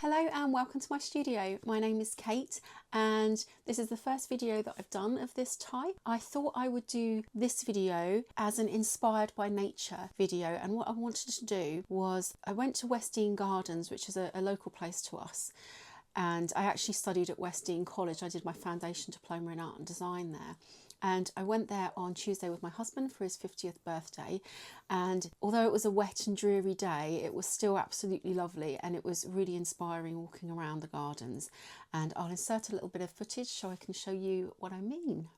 Hello and welcome to my studio. My name is Kate and this is the first video that I've done of this type. I thought I would do this video as an inspired by nature video, and what I wanted to do was I went to Westdean Gardens, which is a local place to us, and I actually studied at Westdean College. I did my foundation diploma in art and design there. And I went there on Tuesday with my husband for his 50th birthday, and although it was a wet and dreary day, it was still absolutely lovely, and it was really inspiring walking around the gardens. And I'll insert a little bit of footage so I can show you what I mean.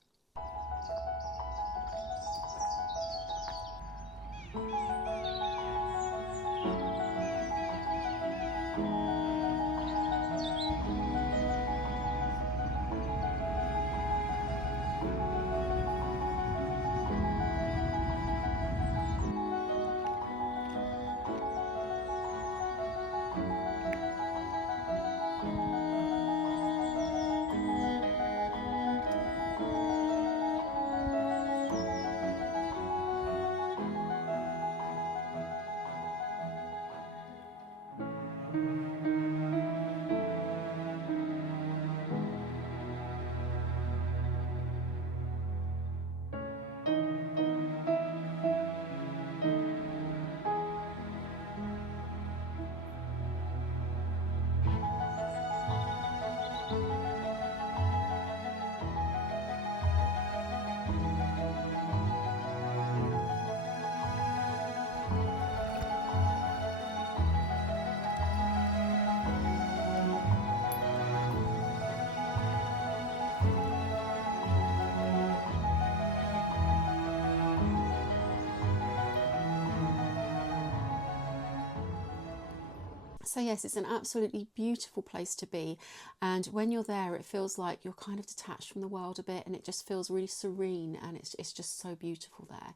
So yes, it's an absolutely beautiful place to be, and when you're there it feels like you're kind of detached from the world a bit, and it just feels really serene, and it's just so beautiful there.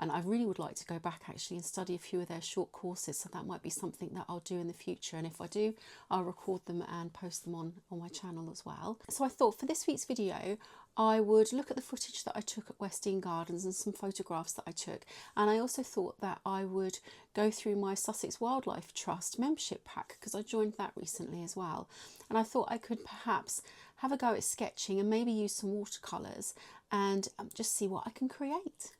And I really would like to go back actually and study a few of their short courses, so that might be something that I'll do in the future, and if I do I'll record them and post them on my channel as well. So I thought for this week's video I would look at the footage that I took at Westdean Gardens and some photographs that I took, and I also thought that I would go through my Sussex Wildlife Trust membership pack, because I joined that recently as well, and I thought I could perhaps have a go at sketching and maybe use some watercolours and just see what I can create.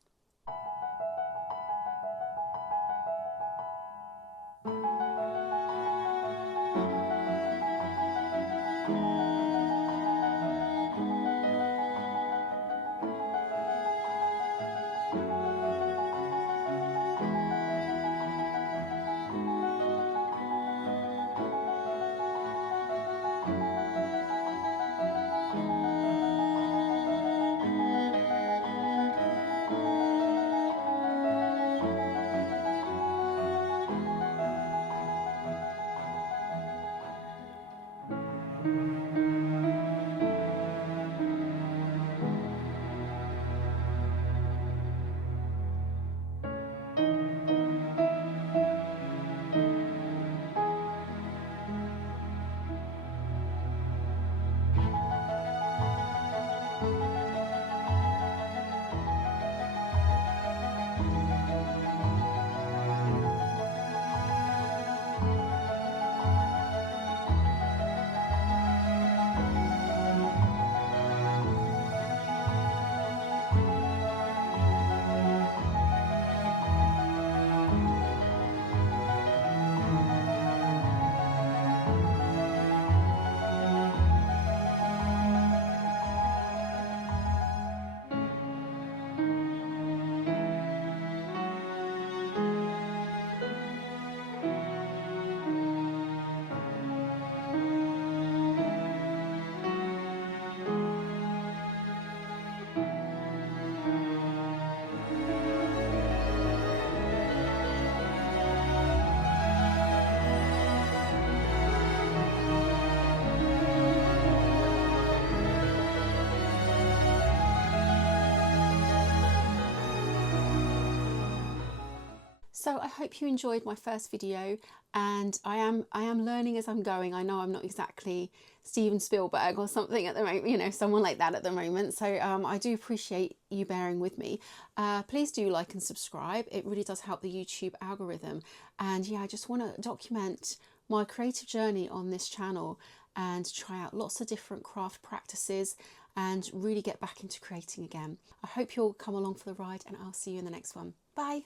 So I hope you enjoyed my first video, and I am learning as I'm going. I know I'm not exactly Steven Spielberg or something at the moment, you know, someone like that at the moment. So I do appreciate you bearing with me. Please do like and subscribe. It really does help the YouTube algorithm. And yeah, I just want to document my creative journey on this channel and try out lots of different craft practices and really get back into creating again. I hope you'll come along for the ride, and I'll see you in the next one. Bye.